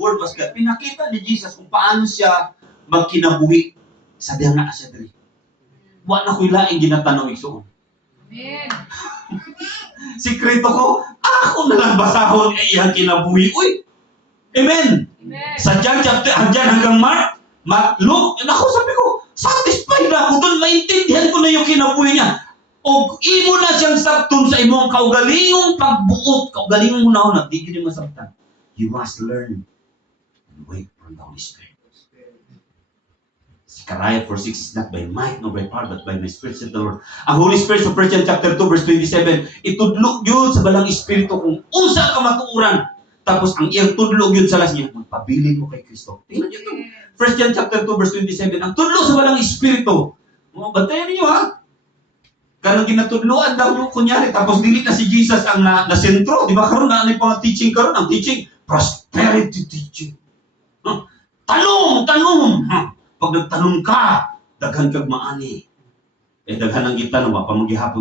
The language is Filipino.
Word was God. Pinakita ni Jesus kung paano siya magkinabuhi sa diyang na siya diri. Wa na ko'y laing ginatanaw igsoon. Amen. Sikreto ko, ako na lang basahon ay iyang kinabuhi. Uy! Amen! Amen. Sa John chapter, hanggang Mark, Luke, naku, sabi ko, satisfied na ako doon, maintindihan ko na yung kinabuhi niya. O imo na siyang sabton sa imong kaugalingong pagbuot, kaugalingong una-una, di ka masabtan. You must learn and wait from the Holy Spirit. Zechariah 4:6 is not by might nor by power, but by my Spirit, said the Lord. Ang Holy Spirit sa 1 John chapter 2, verse 27, itudlo yun sa balang Espiritu kung unsa ka matuuran. Tapos ang iyang tudlo yun sa las niya, magpabilin mo kay Kristo. Tingnan niyo ito. 1 John chapter 2, verse 27, ang tudlo sa balang Espiritu. Bantayan niyo ha. Kanang ginatudloan daw yung kunyari, tapos dili na si Jesus ang nasentro. Di ba karon na ano yung mga teaching karon? Ang teaching, prosperity teaching. Tanong! Pag nagtanong ka, daghan kag maani. Daghan ang gitanong, pa maghihapon